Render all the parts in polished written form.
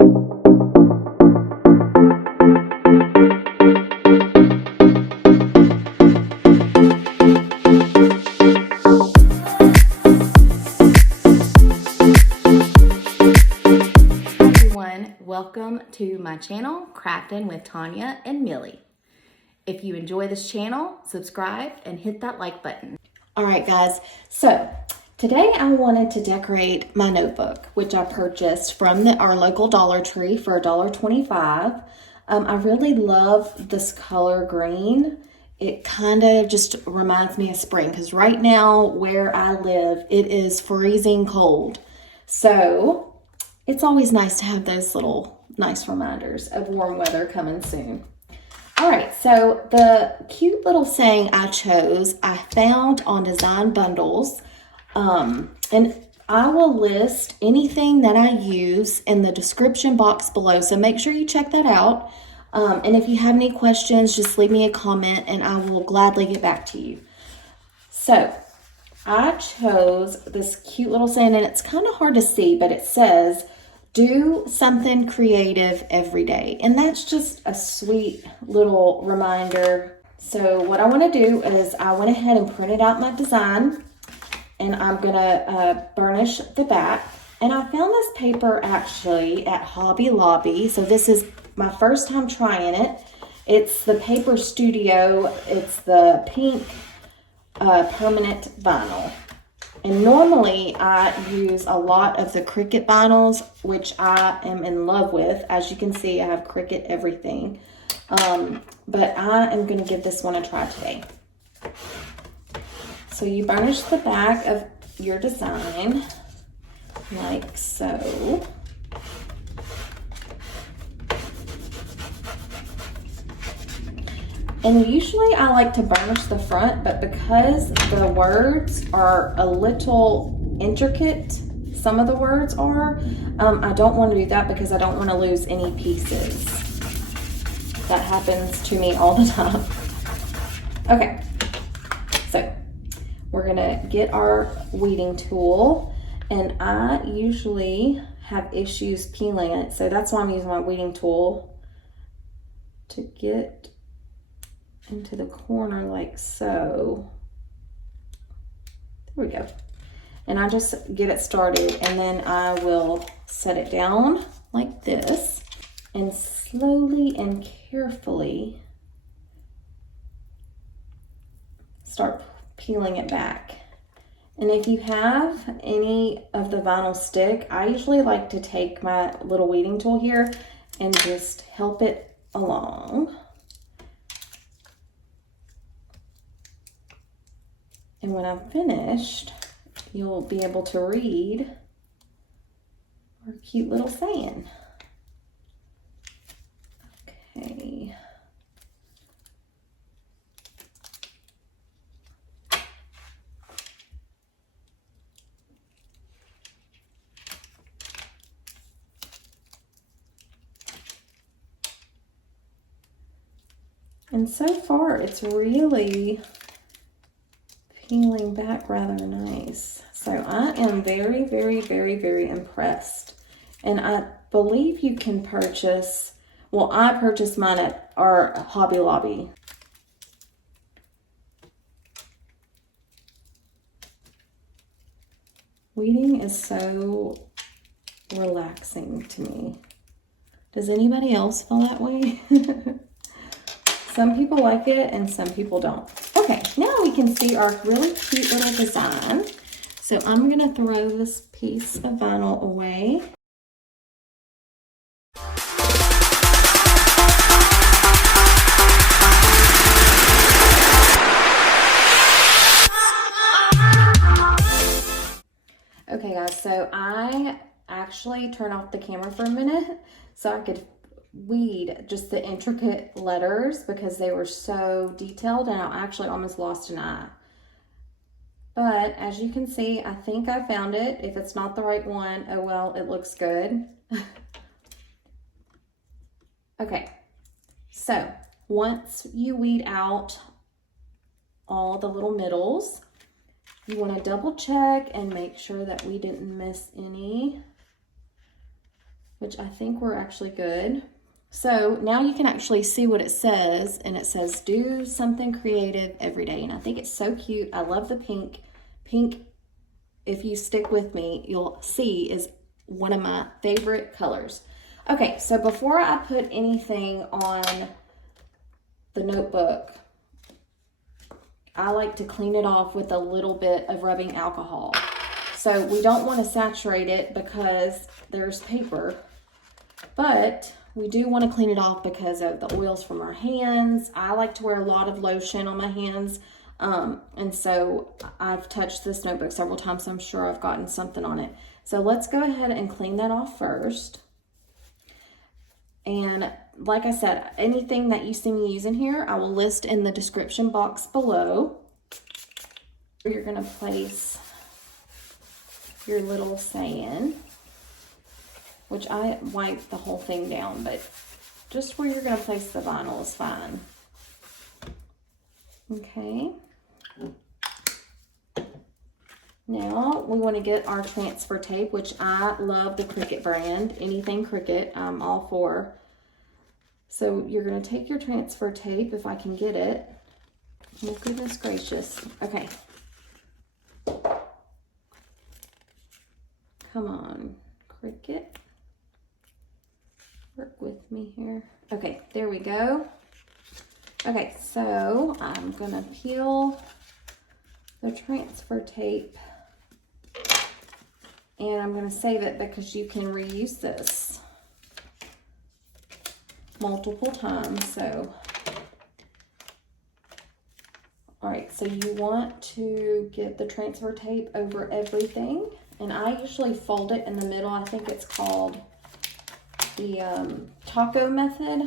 Welcome to my channel, Crafting with Tanya and Millie. If you enjoy this channel, subscribe and hit that like button. All right, guys, so today I wanted to decorate my notebook, which I purchased from our local Dollar Tree for $1.25. I really love this color green. It kind of just reminds me of spring because right now where I live, it is freezing cold. So it's always nice to have those little nice reminders of warm weather coming soon. All right, so the cute little saying I chose, I found on Design Bundles, and I will list anything that I use in the description box below, so make sure you check that out. And if you have any questions, just leave me a comment and I will gladly get back to you. So I chose this cute little saying, and it's kind of hard to see, but it says, do something creative every day. And that's just a sweet little reminder. So what I want to do is I went ahead and printed out my design, and I'm going to burnish the back. And I found this paper actually at Hobby Lobby. So this is my first time trying it. It's the Paper Studio. It's the pink permanent vinyl. And normally I use a lot of the Cricut vinyls, which I am in love with. As you can see, I have Cricut everything. But I am going to give this one a try today. So you burnish the back of your design like so. And usually I like to burnish the front, but because the words are a little intricate, some of the words are, I don't want to do that because I don't want to lose any pieces. That happens to me all the time. Okay, so we're gonna get our weeding tool, and I usually have issues peeling it, so that's why I'm using my weeding tool to get into the corner like so. There we go. And I just get it started, and then I will set it down like this and slowly and carefully start peeling it back. And if you have any of the vinyl stick, I usually like to take my little weeding tool here and just help it along. And when I'm finished, you'll be able to read our cute little saying. Okay. And so far, it's really peeling back rather nice. So I am very, very, very, very impressed. And I believe you can purchase, well, I purchased mine at our Hobby Lobby. Weeding is so relaxing to me. Does anybody else feel that way? Some people like it and some people don't. Okay, now we can see our really cute little design. So I'm gonna throw this piece of vinyl away. Okay guys, so I actually turned off the camera for a minute so I could weed just the intricate letters because they were so detailed, and I actually almost lost an eye. But as you can see, I think I found it. If it's not the right one, oh well, it looks good. Okay, so once you weed out all the little middles, you want to double check and make sure that we didn't miss any. which I think we're actually good. So now you can actually see what it says, and it says do something creative every day. And I think it's so cute. I love the pink. Pink, if you stick with me, you'll see is one of my favorite colors. Okay, so before I put anything on the notebook, I like to clean it off with a little bit of rubbing alcohol. So we don't want to saturate it because there's paper, but we do want to clean it off because of the oils from our hands. I like to wear a lot of lotion on my hands. And so I've touched this notebook several times, so I'm sure I've gotten something on it. So let's go ahead and clean that off first. And like I said, anything that you see me using here, I will list in the description box below. You're gonna place your little saying, which I wiped the whole thing down, but just where you're gonna place the vinyl is fine. Okay. Now we want to get our transfer tape, which I love the Cricut brand. Anything Cricut, I'm all for. So you're going to take your transfer tape, if I can get it. Oh, goodness gracious. Okay. Come on, Cricut. Work with me here. Okay, there we go. Okay, so I'm going to peel the transfer tape. And I'm going to save it because you can reuse this multiple times. So, all right, so you want to get the transfer tape over everything. And I usually fold it in the middle. I think it's called the taco method.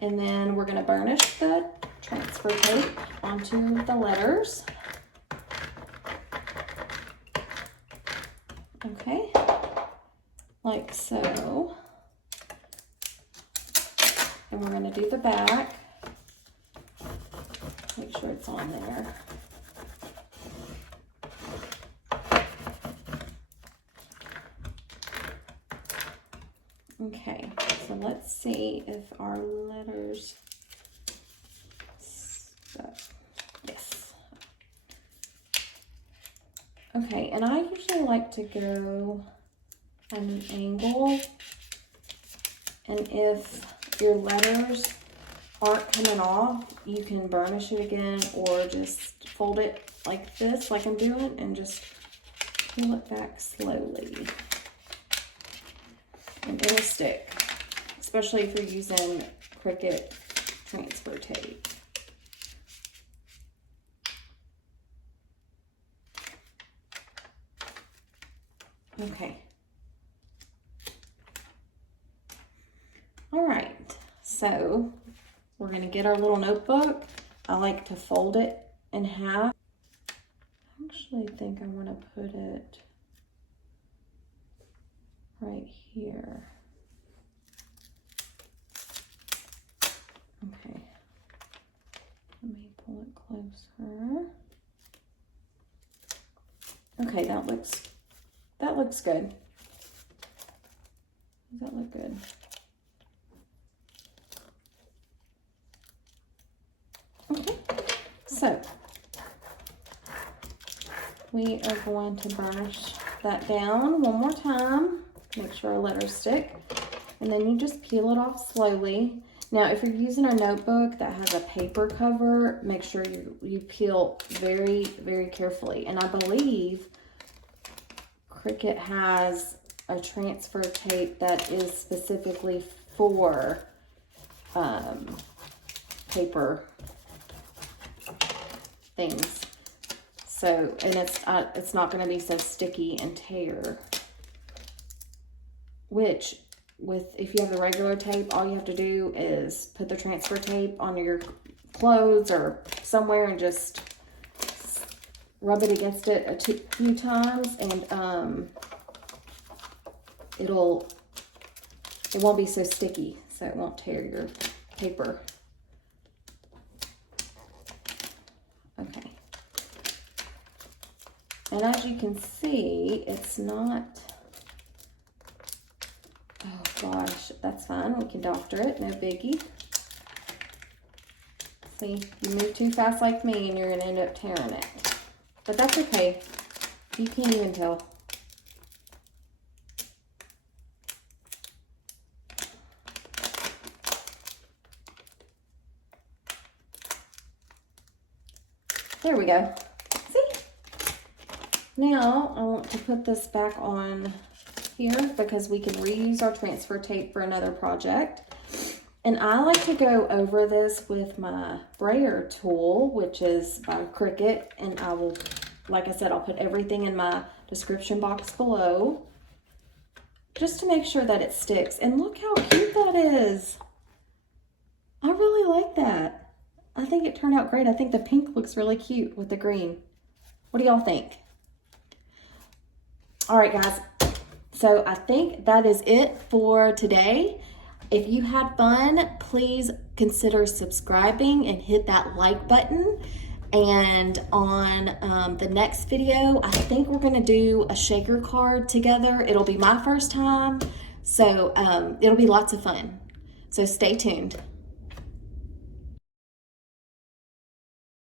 And then we're going to burnish the transfer tape onto the letters. Okay, like so. And we're going to do the back. Make sure it's on there. Okay, so let's see if our letters stuck. Yes. Okay, and I usually like to go at an angle, and if your letters aren't coming off, you can burnish it again or just fold it like this, like I'm doing, and just peel it back slowly. And it'll stick, especially if you're using Cricut transfer tape. Okay. All right, so we're gonna get our little notebook. I like to fold it in half. I actually think I wanna put it right here. Okay, let me pull it closer. Okay, that looks good. Does that look good? Okay, so we are going to burnish that down one more time. Make sure our letters stick. And then you just peel it off slowly. Now, if you're using a notebook that has a paper cover, make sure you peel very, very carefully. And I believe Cricut has a transfer tape that is specifically for paper things. So, and it's not going to be so sticky and tear. Which, if you have the regular tape, all you have to do is put the transfer tape on your clothes or somewhere and just rub it against it a few times, and it won't be so sticky, so it won't tear your paper. Okay. And as you can see, it's not that's fine. We can doctor it, no biggie. See, you move too fast like me and you're gonna end up tearing it. But that's okay. You can't even tell. There we go. See? Now I want to put this back on here because we can reuse our transfer tape for another project. And I like to go over this with my brayer tool, which is by Cricut. And I will, like I said, I'll put everything in my description box below just to make sure that it sticks. And look how cute that is. I really like that. I think it turned out great. I think the pink looks really cute with the green. What do y'all think? All right, guys. So I think that is it for today. If you had fun, please consider subscribing and hit that like button. And on the next video, I think we're gonna do a shaker card together. It'll be my first time, so it'll be lots of fun. So stay tuned.